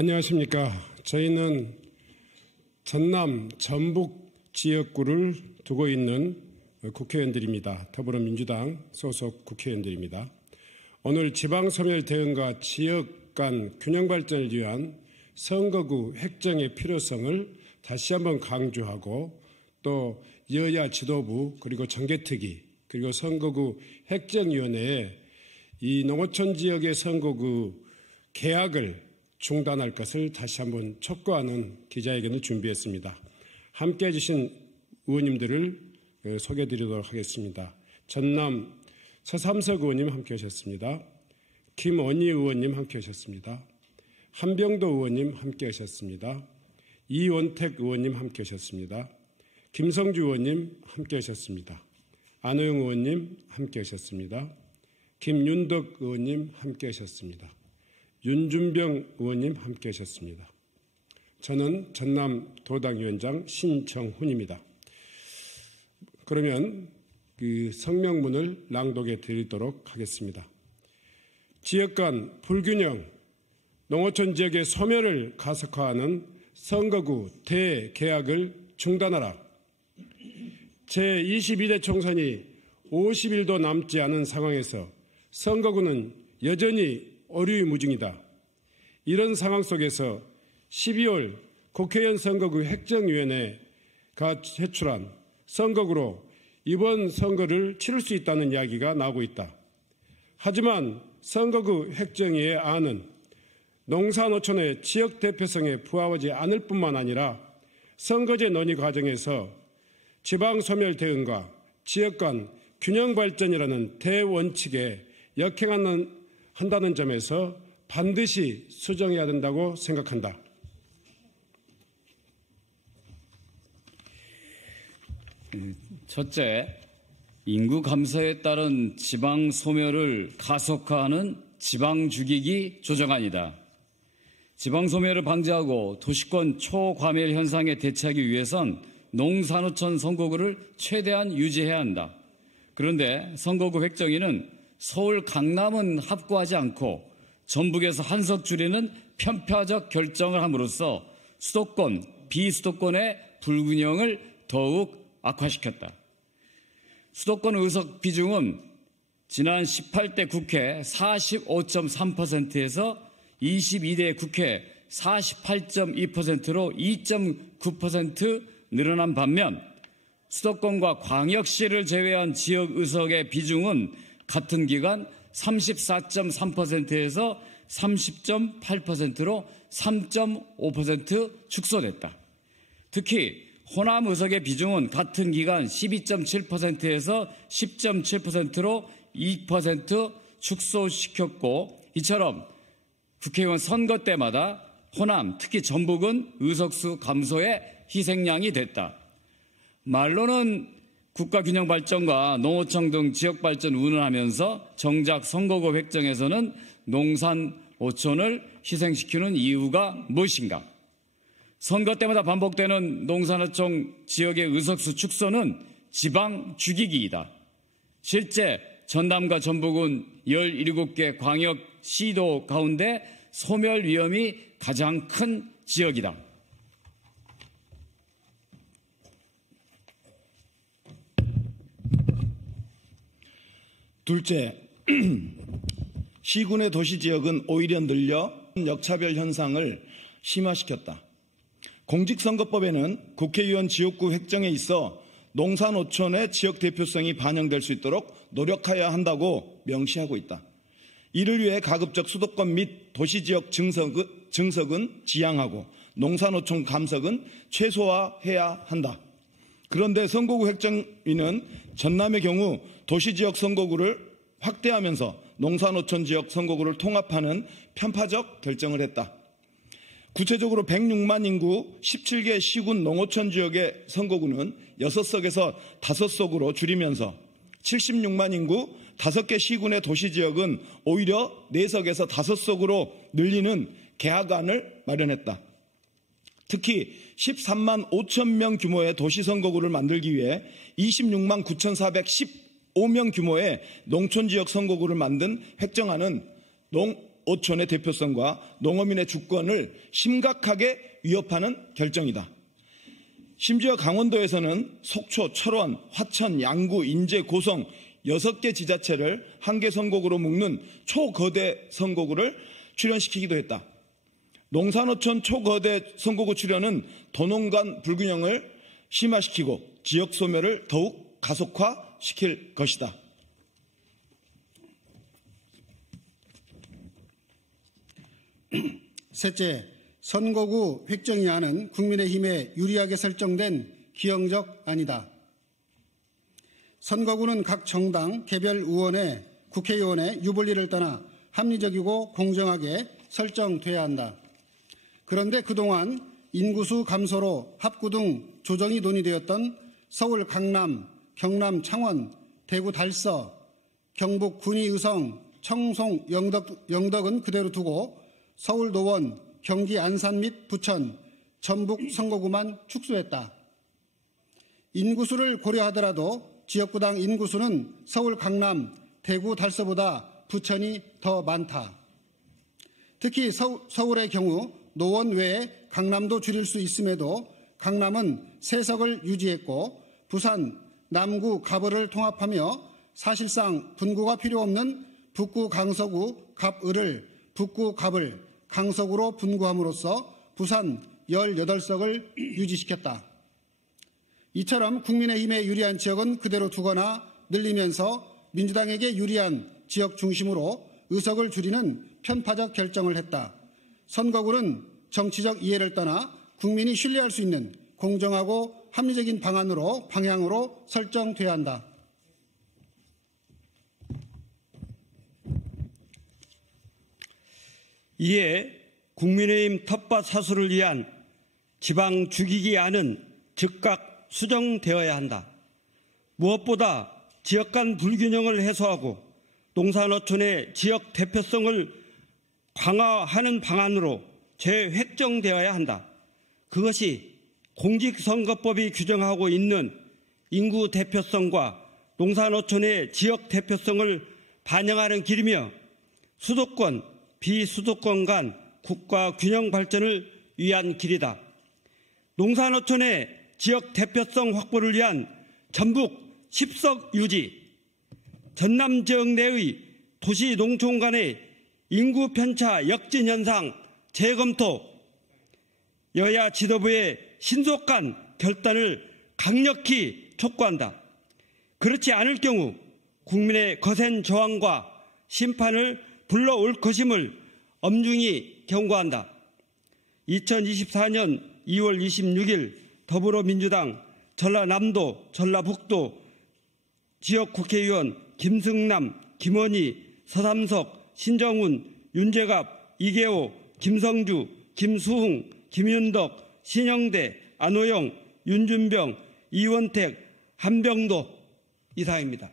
안녕하십니까. 저희는 전남, 전북 지역구를 두고 있는 국회의원들입니다. 더불어민주당 소속 국회의원들입니다. 오늘 지방소멸 대응과 지역 간 균형 발전을 위한 선거구 획정의 필요성을 다시 한번 강조하고 또 여야 지도부 그리고 정개특위 그리고 선거구 획정위원회에 이 농어촌 지역의 선거구 개학을 중단할 것을 다시 한번 촉구하는 기자회견을 준비했습니다. 함께해 주신 의원님들을 소개해드리도록 하겠습니다. 전남 서삼석 의원님 함께하셨습니다. 김원희 의원님 함께하셨습니다. 한병도 의원님 함께하셨습니다. 이원택 의원님 함께하셨습니다. 김성주 의원님 함께하셨습니다. 안호영 의원님 함께하셨습니다. 김윤덕 의원님 함께하셨습니다. 윤준병 의원님 함께하셨습니다. 저는 전남 도당위원장 신정훈입니다. 그러면 그 성명문을 낭독해 드리도록 하겠습니다. 지역 간 불균형, 농어촌 지역의 소멸을 가속화하는 선거구 대개혁을 중단하라. 제22대 총선이 50일도 남지 않은 상황에서 선거구는 여전히 오류무중이다. 이런 상황 속에서 12월 국회의원 선거구 획정위원회가 제출한 선거구로 이번 선거를 치를 수 있다는 이야기가 나오고 있다. 하지만 선거구 획정위의 안은 농사노촌의 지역 대표성에 부합하지 않을 뿐만 아니라 선거제 논의 과정에서 지방소멸 대응과 지역 간 균형 발전이라는 대원칙에 역행한다는 점에서 반드시 수정해야 된다고 생각한다. 첫째, 인구 감소에 따른 지방 소멸을 가속화하는 지방 죽이기 조정안이다. 지방 소멸을 방지하고 도시권 초과밀 현상에 대처하기 위해선 농산어촌 선거구를 최대한 유지해야 한다. 그런데 선거구 획정위는 서울, 강남은 합구하지 않고 전북에서 한석 줄이는 편파적 결정을 함으로써 수도권, 비수도권의 불균형을 더욱 악화시켰다. 수도권 의석 비중은 지난 18대 국회 45.3%에서 22대 국회 48.2%로 2.9% 늘어난 반면 수도권과 광역시를 제외한 지역 의석의 비중은 같은 기간 34.3%에서 30.8%로 3.5% 축소됐다. 특히 호남 의석의 비중은 같은 기간 12.7%에서 10.7%로 2% 축소시켰고, 이처럼 국회의원 선거 때마다 호남, 특히 전북은 의석수 감소의 희생양이 됐다. 말로는 국가균형 발전과 농어촌 등 지역 발전 운운하면서 정작 선거구 획정에서는 농산어촌을 희생시키는 이유가 무엇인가? 선거 때마다 반복되는 농산어촌 지역의 의석수 축소는 지방 죽이기이다. 실제 전남과 전북은 17개 광역 시도 가운데 소멸 위험이 가장 큰 지역이다. 둘째, 시군의 도시지역은 오히려 늘려 역차별 현상을 심화시켰다. 공직선거법에는 국회의원 지역구 획정에 있어 농산어촌의 지역 대표성이 반영될 수 있도록 노력해야 한다고 명시하고 있다. 이를 위해 가급적 수도권 및 도시지역 증석은 지양하고 농산어촌 감석은 최소화해야 한다. 그런데 선거구 획정위는 전남의 경우 도시지역 선거구를 확대하면서 농산어촌 지역 선거구를 통합하는 편파적 결정을 했다. 구체적으로 106만 인구 17개 시군 농어촌 지역의 선거구는 6석에서 5석으로 줄이면서 76만 인구 5개 시군의 도시지역은 오히려 4석에서 5석으로 늘리는 개학안을 마련했다. 특히 13만 5천 명 규모의 도시선거구를 만들기 위해 26만 9,415명 규모의 농촌지역 선거구를 만든 획정안은 오촌의 대표성과 농어민의 주권을 심각하게 위협하는 결정이다. 심지어 강원도에서는 속초, 철원, 화천, 양구, 인제, 고성 6개 지자체를 한 개 선거구로 묶는 초거대 선거구를 출연시키기도 했다. 농산어촌 초거대 선거구 출연은 도농 간 불균형을 심화시키고 지역 소멸을 더욱 가속화시킬 것이다. 셋째, 선거구 획정의안은 국민의힘에 유리하게 설정된 기형적 안이다. 선거구는 각 정당 개별 의원의 국회의원의 유불리를 떠나 합리적이고 공정하게 설정돼야 한다. 그런데 그동안 인구수 감소로 합구 등 조정이 논의되었던 서울 강남, 경남 창원, 대구 달서, 경북 군위 의성, 청송 영덕은 그대로 두고 서울 노원, 경기 안산 및 부천, 전북 선거구만 축소했다. 인구수를 고려하더라도 지역구당 인구수는 서울 강남, 대구 달서보다 부천이 더 많다. 특히 서울의 경우 노원 외에 강남도 줄일 수 있음에도 강남은 3석을 유지했고 부산, 남구, 갑을을 통합하며 사실상 분구가 필요 없는 북구 강서구 갑을을 북구 갑을 강서구로 분구함으로써 부산 18석을 유지시켰다. 이처럼 국민의힘에 유리한 지역은 그대로 두거나 늘리면서 민주당에게 유리한 지역 중심으로 의석을 줄이는 편파적 결정을 했다. 선거구는 정치적 이해를 떠나 국민이 신뢰할 수 있는 공정하고 합리적인 방향으로 설정돼야 한다. 이에 국민의힘 텃밭 사수를 위한 지방 죽이기 안은 즉각 수정되어야 한다. 무엇보다 지역 간 불균형을 해소하고 농산어촌의 지역 대표성을 강화하는 방안으로 재획정되어야 한다. 그것이 공직선거법이 규정하고 있는 인구 대표성과 농산어촌의 지역 대표성을 반영하는 길이며 수도권, 비수도권 간 국가 균형 발전을 위한 길이다. 농산어촌의 지역 대표성 확보를 위한 전북 10석 유지, 전남 지역 내의 도시 농촌 간의 인구 편차 역진 현상 재검토, 여야 지도부의 신속한 결단을 강력히 촉구한다. 그렇지 않을 경우 국민의 거센 저항과 심판을 불러올 것임을 엄중히 경고한다. 2024년 2월 26일 더불어민주당 전라남도, 전라북도 지역 국회의원 김승남, 김원희, 서삼석, 신정훈, 윤재갑, 이계호, 김성주, 김수흥, 김윤덕, 신영대, 안호영, 윤준병, 이원택, 한병도 이사입니다.